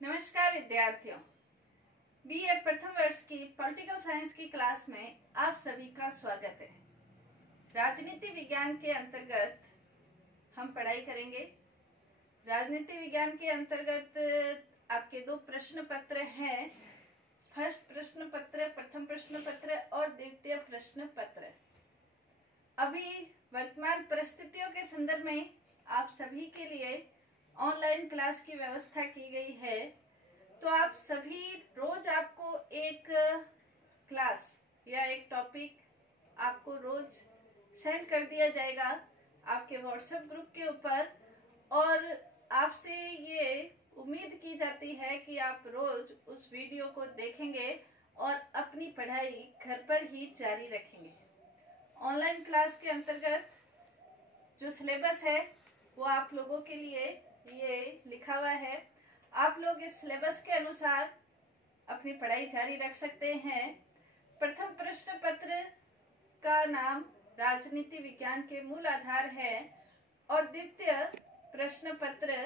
नमस्कार विद्यार्थियों, बीए प्रथम वर्ष की पॉलिटिकल साइंस की क्लास में आप सभी का स्वागत है। राजनीति विज्ञान के अंतर्गत हम पढ़ाई करेंगे। राजनीति विज्ञान के अंतर्गत आपके दो प्रश्न पत्र हैं। फर्स्ट प्रश्न पत्र, प्रथम प्रश्न पत्र और द्वितीय प्रश्न पत्र। अभी वर्तमान परिस्थितियों के संदर्भ में आप सभी के लिए ऑनलाइन क्लास की व्यवस्था की गई है, तो आप सभी रोज आपको एक क्लास या एक टॉपिक आपको रोज सेंड कर दिया जाएगा आपके व्हाट्सएप ग्रुप के ऊपर, और आपसे ये उम्मीद की जाती है कि आप रोज उस वीडियो को देखेंगे और अपनी पढ़ाई घर पर ही जारी रखेंगे। ऑनलाइन क्लास के अंतर्गत जो सिलेबस है वो आप लोगों के लिए ये लिखा हुआ है। आप लोग इस सिलेबस के अनुसार अपनी पढ़ाई जारी रख सकते हैं। प्रथम प्रश्न पत्र का नाम राजनीति विज्ञान के मूल आधार है और द्वितीय प्रश्न पत्र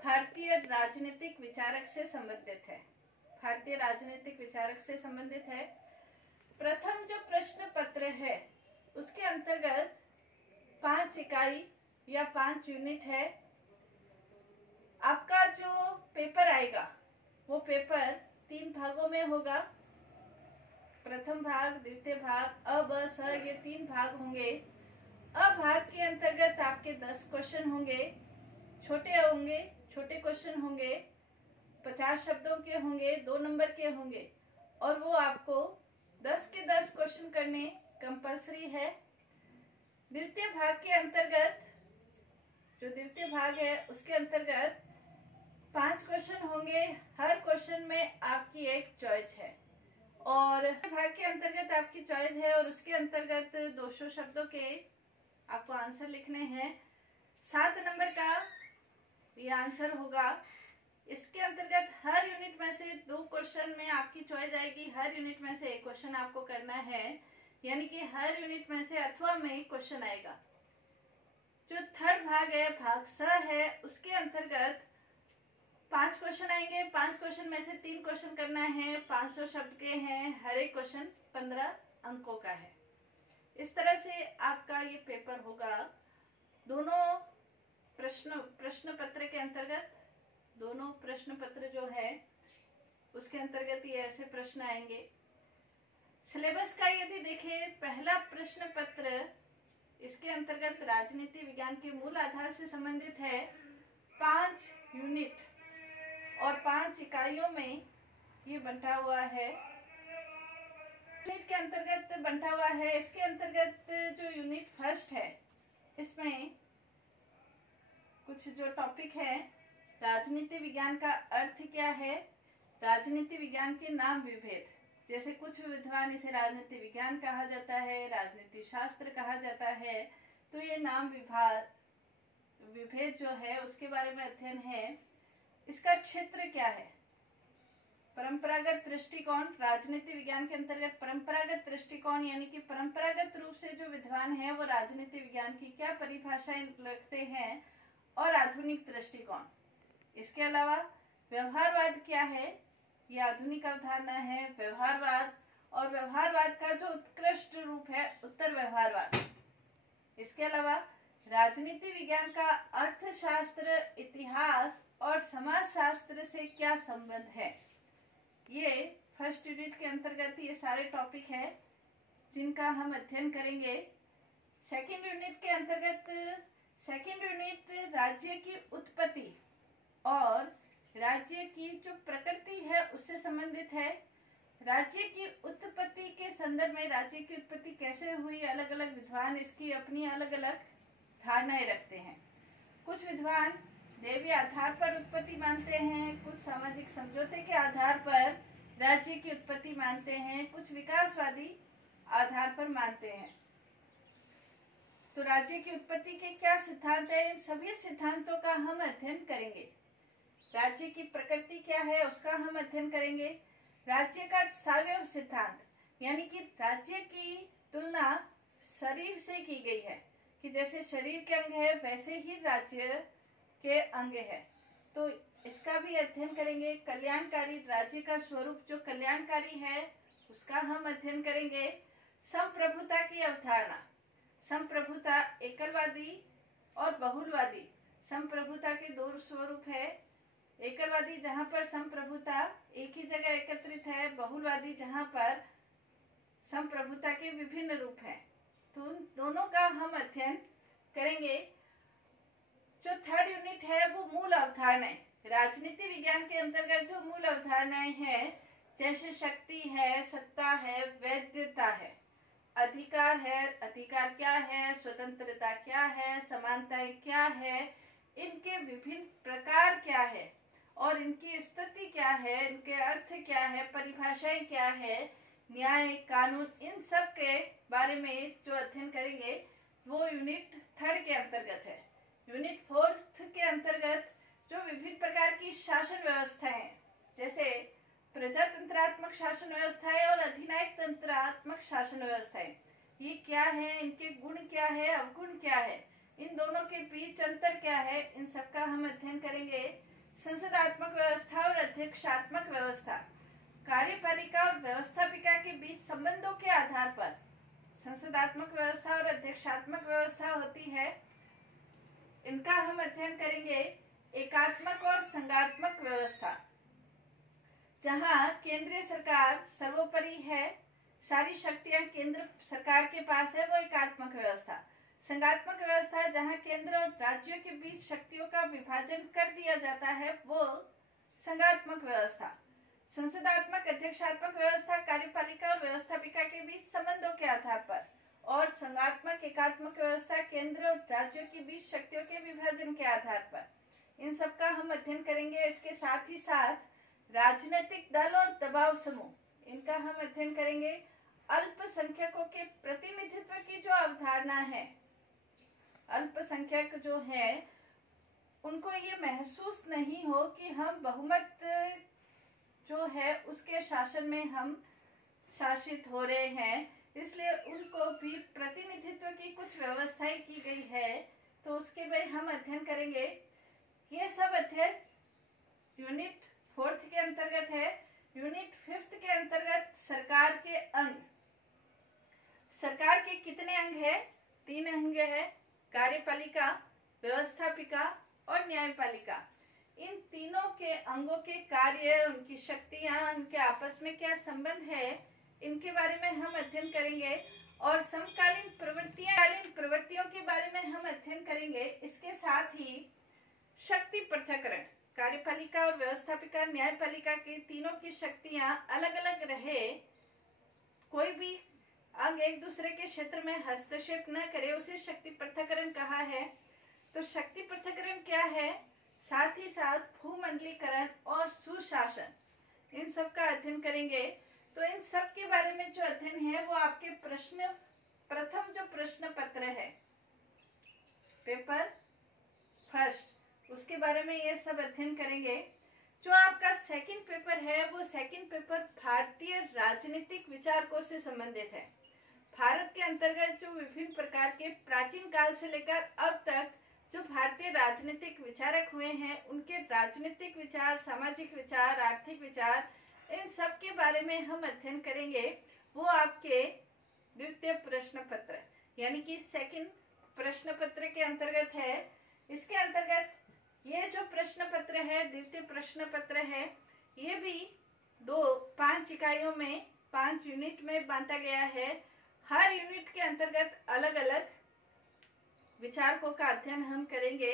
भारतीय राजनीतिक विचारक से संबंधित है। भारतीय राजनीतिक विचारक से संबंधित है। प्रथम जो प्रश्न पत्र है उसके अंतर्गत 5 इकाई या 5 यूनिट है। आपका जो पेपर आएगा वो पेपर 3 भागों में होगा। प्रथम भाग, द्वितीय भाग, अ, ब, स, ये 3 भाग होंगे। अ भाग के अंतर्गत आपके 10 क्वेश्चन होंगे। छोटे क्वेश्चन होंगे, 50 शब्दों के होंगे, 2 नंबर के होंगे, और वो आपको 10 के 10 क्वेश्चन करने कंपल्सरी है। द्वितीय भाग के अंतर्गत, जो द्वितीय भाग है उसके अंतर्गत 5 क्वेश्चन होंगे। हर क्वेश्चन में आपकी एक चॉइस है, और भाग के अंतर्गत आपकी चॉइस है और उसके अंतर्गत 200 शब्दों के आपको आंसर लिखने हैं। 7 नंबर का ये आंसर होगा। इसके अंतर्गत हर यूनिट में से 2 क्वेश्चन में आपकी चॉइस आएगी। हर यूनिट में से 1 क्वेश्चन आपको करना है, यानी कि हर यूनिट में से अथवा में एक क्वेश्चन आएगा। जो थर्ड भाग है, भाग स है, उसके अंतर्गत 5 क्वेश्चन आएंगे। 5 क्वेश्चन में से 3 क्वेश्चन करना है। 500 शब्द के हैं। हर एक क्वेश्चन 15 अंकों का है। इस तरह से आपका ये पेपर होगा। दोनों प्रश्न पत्र के अंतर्गत, दोनों प्रश्न पत्र जो है उसके अंतर्गत ये ऐसे प्रश्न आएंगे। सिलेबस का यदि देखें, पहला प्रश्न पत्र इसके अंतर्गत राजनीति विज्ञान के मूल आधार से संबंधित है। 5 यूनिट और 5 इकाइयों में ये बंटा हुआ है। यूनिट के अंतर्गत बंटा हुआ है। इसके अंतर्गत जो यूनिट फर्स्ट है, इसमें कुछ जो टॉपिक है, राजनीति विज्ञान का अर्थ क्या है, राजनीति विज्ञान के नाम विभेद, जैसे कुछ विद्वान इसे राजनीति विज्ञान कहा जाता है, राजनीति शास्त्र कहा जाता है, तो ये नाम विभेद जो है उसके बारे में अध्ययन है। इसका क्षेत्र क्या है, परंपरागत दृष्टिकोण, राजनीति विज्ञान के अंतर्गत परंपरागत दृष्टिकोण, यानी कि परंपरागत रूप से जो विद्वान है वो राजनीति विज्ञान की क्या परिभाषाएं रखते हैं, और आधुनिक दृष्टिकोण। इसके अलावा व्यवहारवाद क्या है, ये आधुनिक अवधारणा है व्यवहारवाद, और व्यवहारवाद का जो उत्कृष्ट रूप है उत्तर व्यवहारवाद। इसके अलावा राजनीति विज्ञान का अर्थशास्त्र, इतिहास और समाजशास्त्र से क्या संबंध है, ये फर्स्ट यूनिट के अंतर्गत ये सारे टॉपिक है जिनका हम अध्ययन करेंगे। सेकंड यूनिट के अंतर्गत, सेकंड यूनिट राज्य की उत्पत्ति और राज्य की जो प्रकृति है उससे संबंधित है। राज्य की उत्पत्ति के संदर्भ में, राज्य की उत्पत्ति कैसे हुई, अलग अलग विद्वान इसकी अपनी अलग अलग धारणाएं रखते हैं। कुछ विद्वान दैवीय आधार पर उत्पत्ति मानते हैं, कुछ सामाजिक समझौते के आधार पर राज्य की उत्पत्ति मानते हैं, कुछ विकासवादी आधार पर मानते हैं। तो राज्य की उत्पत्ति के क्या सिद्धांत है, इन सभी सिद्धांतों का हम अध्ययन करेंगे। राज्य की प्रकृति क्या है उसका हम अध्ययन करेंगे। राज्य का सावयव सिद्धांत, यानी कि राज्य की तुलना शरीर से की गई है, कि जैसे शरीर के अंग है वैसे ही राज्य के अंग है। तो इसका भी अध्ययन करेंगे। कल्याणकारी राज्य का स्वरूप जो कल्याणकारी है उसका हम अध्ययन करेंगे। संप्रभुता की अवधारणा, संप्रभुता एकलवादी और बहुलवादी, संप्रभुता के दो स्वरूप है। एकलवादी जहां पर संप्रभुता एक ही जगह एकत्रित है, बहुलवादी जहां पर संप्रभुता के विभिन्न रूप हैं। तो उन दोनों का हम अध्ययन करेंगे। जो थर्ड यूनिट है वो मूल अवधारणाएं, राजनीति विज्ञान के अंतर्गत जो मूल अवधारणाएं हैं, जैसे शक्ति है, सत्ता है, वैधता है, अधिकार है, अधिकार क्या है, स्वतंत्रता क्या है, समानताएं क्या है, इनके विभिन्न प्रकार क्या है और इनकी स्थिति क्या है, इनके अर्थ क्या है, परिभाषाएं क्या है, न्याय, कानून, इन सब के बारे में जो अध्ययन करेंगे वो यूनिट थर्ड के अंतर्गत है। यूनिट फोर्थ के अंतर्गत जो विभिन्न प्रकार की शासन व्यवस्थाएं, जैसे प्रजातंत्रात्मक शासन व्यवस्थाएं और अधिनायक तंत्रात्मक शासन व्यवस्थाएं, ये क्या है, इनके गुण क्या है, अवगुण क्या है, इन दोनों के बीच अंतर क्या है, इन सब का हम अध्ययन करेंगे। संसदात्मक व्यवस्था और अध्यक्षात्मक व्यवस्था, कार्यपालिका और व्यवस्थापिका के बीच संबंधों के आधार पर संसदात्मक व्यवस्था और अध्यक्षात्मक व्यवस्था होती है, इनका हम अध्ययन करेंगे। एकात्मक और संघात्मक व्यवस्था, जहां केंद्रीय सरकार सर्वोपरि है, सारी शक्तियां केंद्र सरकार के पास है, वो एकात्मक व्यवस्था। संघात्मक व्यवस्था जहां केंद्र और राज्यों के बीच शक्तियों का विभाजन कर दिया जाता है, वो संघात्मक व्यवस्था। संसदात्मक अध्यक्षात्मक व्यवस्था कार्यपालिका और व्यवस्थापिका के बीच संबंधों के आधार पर, और संघात्मक एकात्मक व्यवस्था केंद्र और राज्यों के बीच शक्तियों के विभाजन के आधार पर। इन सब का हम अध्ययन करेंगे। इसके साथ ही साथ राजनीतिक दल और दबाव समूह, इनका हम अध्ययन करेंगे। अल्पसंख्यकों के प्रतिनिधित्व की जो अवधारणा है, अल्पसंख्यक जो है उनको ये महसूस नहीं हो कि हम बहुमत जो है उसके शासन में हम शासित हो रहे हैं, इसलिए उनको भी प्रतिनिधित्व की कुछ व्यवस्थाएं की गई है, तो उसके भी हम अध्ययन करेंगे। ये सब अध्ययन यूनिट फोर्थ के अंतर्गत है। यूनिट फिफ्थ के अंतर्गत सरकार के अंग, सरकार के कितने अंग है? 3 अंग है, कार्यपालिका, व्यवस्थापिका और न्यायपालिका। इन तीनों के अंगों के कार्य, उनकी शक्तियां, उनके आपस में क्या संबंध है, इनके बारे में हम अध्ययन करेंगे। और समकालीन प्रवृत्तियों के बारे में हम अध्ययन करेंगे। इसके साथ ही शक्ति पृथक्करण, कार्यपालिका और व्यवस्थापिका, न्यायपालिका के तीनों की शक्तियां अलग अलग रहे, कोई भी अंग एक दूसरे के क्षेत्र में हस्तक्षेप न करे, उसे शक्ति पृथक्करण कहा है। तो शक्ति पृथक्करण क्या है, साथ ही साथ भूमंडलीकरण और सुशासन, इन सब का अध्ययन करेंगे। तो इन सब के बारे में जो अध्ययन है वो आपके प्रथम जो प्रश्न पत्र है, पेपर फर्स्ट, उसके बारे में ये सब अध्ययन करेंगे। जो आपका सेकंड पेपर है वो सेकंड पेपर भारतीय राजनीतिक विचारकों से संबंधित है। भारत के अंतर्गत जो विभिन्न प्रकार के प्राचीन काल से लेकर अब तक जो भारतीय राजनीतिक विचारक हुए हैं, उनके राजनीतिक विचार, सामाजिक विचार, आर्थिक विचार, इन सब के बारे में हम अध्ययन करेंगे। वो आपके द्वितीय प्रश्न पत्र यानी कि सेकंड प्रश्न पत्र के अंतर्गत है। इसके अंतर्गत ये जो प्रश्न पत्र है, द्वितीय प्रश्न पत्र है, ये भी 5 इकाइयों में 5 यूनिट में बांटा गया है। हर यूनिट के अंतर्गत अलग अलग विचारकों का अध्ययन हम करेंगे।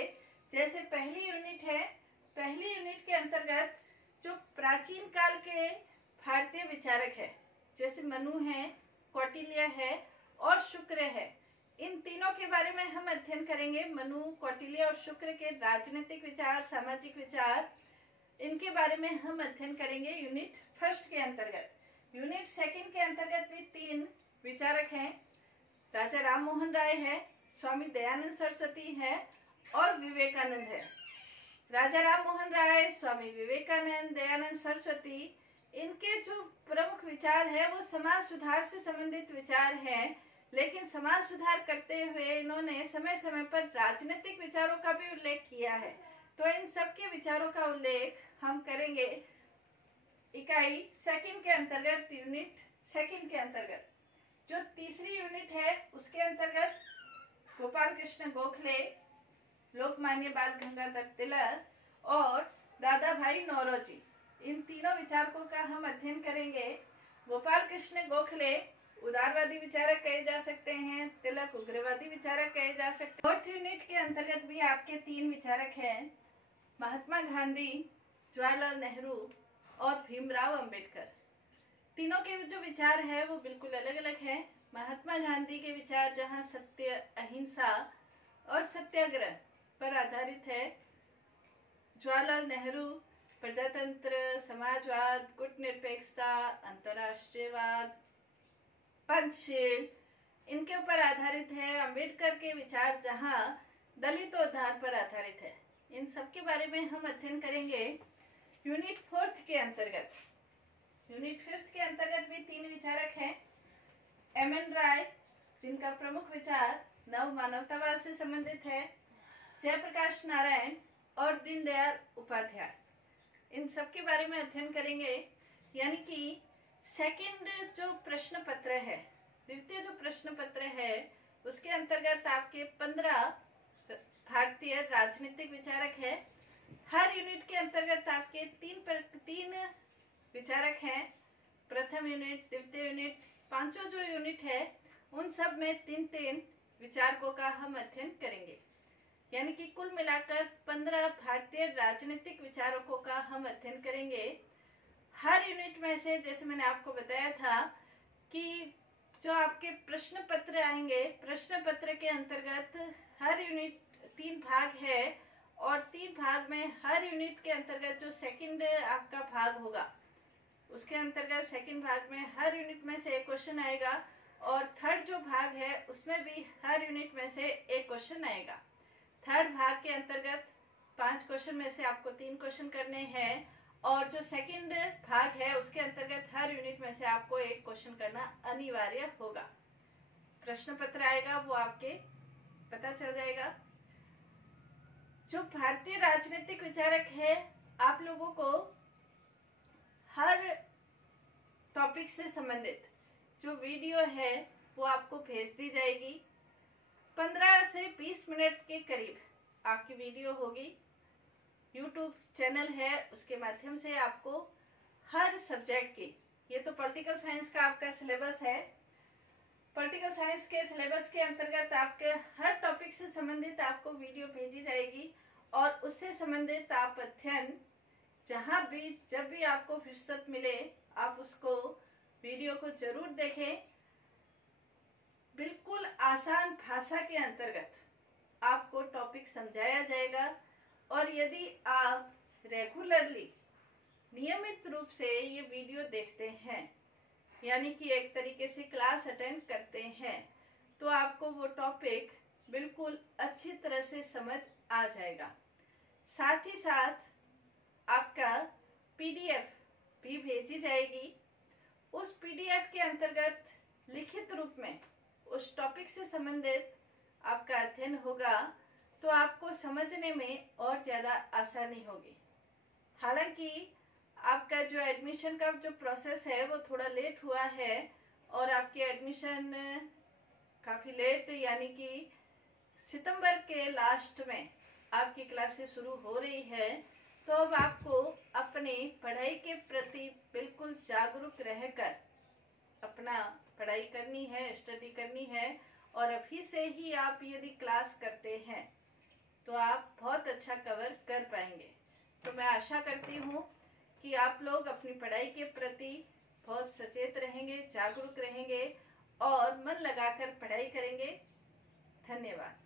जैसे पहली यूनिट है, पहली यूनिट के अंतर्गत जो प्राचीन काल के भारतीय विचारक है, जैसे मनु है, कौटिल्य है और शुक्र है, इन तीनों के बारे में हम अध्ययन करेंगे। मनु, कौटिल्य और शुक्र के राजनीतिक विचार, सामाजिक विचार, इनके बारे में हम अध्ययन करेंगे यूनिट फर्स्ट के अंतर्गत। यूनिट सेकंड के अंतर्गत भी 3 विचारक हैं, राजा राम मोहन राय है, स्वामी दयानंद सरस्वती है और विवेकानंद है। राजा राम मोहन राय, स्वामी विवेकानंद, दयानंद सरस्वती, इनके जो प्रमुख विचार है वो समाज सुधार से संबंधित विचार हैं, लेकिन समाज सुधार करते हुए इन्होंने समय समय पर राजनीतिक विचारों का भी उल्लेख किया है। तो इन सब के विचारों का उल्लेख हम करेंगे इकाई सेकंड के अंतर्गत, यूनिट सेकंड के अंतर्गत। जो तीसरी यूनिट है उसके अंतर्गत गोपाल कृष्ण गोखले, लोकमान्य बाल गंगाधर तिलक और दादा भाई नौरोजी, इन तीनों विचारकों का हम अध्ययन करेंगे। गोपाल कृष्ण गोखले उदारवादी विचारक कहे जा सकते हैं, तिलक उग्रवादी विचारक कहे जा सकते हैं। फोर्थ यूनिट के अंतर्गत भी आपके 3 विचारक हैं, महात्मा गांधी, जवाहरलाल नेहरू और भीमराव अंबेडकर। तीनों के जो विचार है वो बिल्कुल अलग अलग है। महात्मा गांधी के विचार जहां सत्य, अहिंसा और सत्याग्रह पर आधारित है। जवाहरलाल नेहरू प्रजातंत्र, समाजवाद, गुटनिरपेक्षता, अंतर्राष्ट्रीयवाद, पंचशील, इनके ऊपर आधारित है। अंबेडकर के विचार जहां दलितोद्धार पर आधारित है। इन सब के बारे में हम अध्ययन करेंगे यूनिट 4 के अंतर्गत। यूनिट 5 के अंतर्गत भी 3 विचारक हैं, एम.एन. राय, जिनका प्रमुख विचार नव मानवतावाद से संबंधित है, जयप्रकाश नारायण और दीनदयाल उपाध्याय। इन सब के बारे में अध्ययन करेंगे। यानी कि सेकंड जो प्रश्न पत्र है, द्वितीय जो प्रश्न पत्र है, उसके अंतर्गत आपके 15 भारतीय राजनीतिक विचारक है। हर यूनिट के अंतर्गत आपके 3 विचारक हैं। प्रथम यूनिट, द्वितीय यूनिट, पांचों जो यूनिट है उन सब में 3 विचारकों का हम अध्ययन करेंगे। यानी कि कुल मिलाकर 15 भारतीय राजनीतिक विचारकों का हम अध्ययन करेंगे। हर यूनिट में से, जैसे मैंने आपको बताया था कि जो आपके प्रश्न पत्र आएंगे, प्रश्न पत्र के अंतर्गत हर यूनिट 3 भाग है और 3 भाग में हर यूनिट के अंतर्गत जो सेकंड आपका भाग होगा उसके अंतर्गत सेकंड भाग में हर यूनिट में से 1 क्वेश्चन आएगा और थर्ड जो भाग है उसमें भी हर यूनिट में से 1 क्वेश्चन आएगा। थर्ड भाग के अंतर्गत 5 क्वेश्चन में से आपको 3 क्वेश्चन करने हैं और जो सेकंड भाग है उसके अंतर्गत हर यूनिट में से आपको 1 क्वेश्चन करना अनिवार्य होगा। प्रश्न पत्र आएगा वो आपके पता चल जाएगा। जो भारतीय राजनीतिक विचारक है, आप लोगों को हर टॉपिक से संबंधित जो वीडियो है वो आपको भेज दी जाएगी। 15 से 20 मिनट के करीब आपकी वीडियो होगी। YouTube चैनल है, उसके माध्यम से आपको हर सब्जेक्ट की, ये तो पॉलिटिकल साइंस का आपका सिलेबस है, पॉलिटिकल साइंस के सिलेबस के अंतर्गत आपके हर टॉपिक से संबंधित आपको वीडियो भेजी जाएगी और उससे संबंधित आप अध्ययन जहां भी, जब भी आपको फुर्सत मिले, आप उसको वीडियो को जरूर देखें। बिल्कुल आसान भाषा के अंतर्गत आपको टॉपिक समझाया जाएगा और यदि आप रेगुलरली, नियमित रूप से ये वीडियो देखते हैं, यानी कि एक तरीके से क्लास अटेंड करते हैं, तो आपको वो टॉपिक बिल्कुल अच्छी तरह से समझ आ जाएगा। साथ ही साथ आपका PDF भी भेजी जाएगी। उस PDF के अंतर्गत लिखित रूप में उस टॉपिक से संबंधित आपका अध्ययन होगा, तो आपको समझने में और ज़्यादा आसानी होगी। हालांकि आपका जो एडमिशन का जो प्रोसेस है वो थोड़ा लेट हुआ है और आपकी एडमिशन काफ़ी लेट, यानी कि सितंबर के लास्ट में आपकी क्लासेस शुरू हो रही है। तो अब आपको अपनी पढ़ाई के प्रति बिल्कुल जागरूक रहकर अपना पढ़ाई करनी है, स्टडी करनी है और अभी से ही आप यदि क्लास करते हैं तो आप बहुत अच्छा कवर कर पाएंगे। तो मैं आशा करती हूँ कि आप लोग अपनी पढ़ाई के प्रति बहुत सचेत रहेंगे, जागरूक रहेंगे और मन लगाकर पढ़ाई करेंगे। धन्यवाद।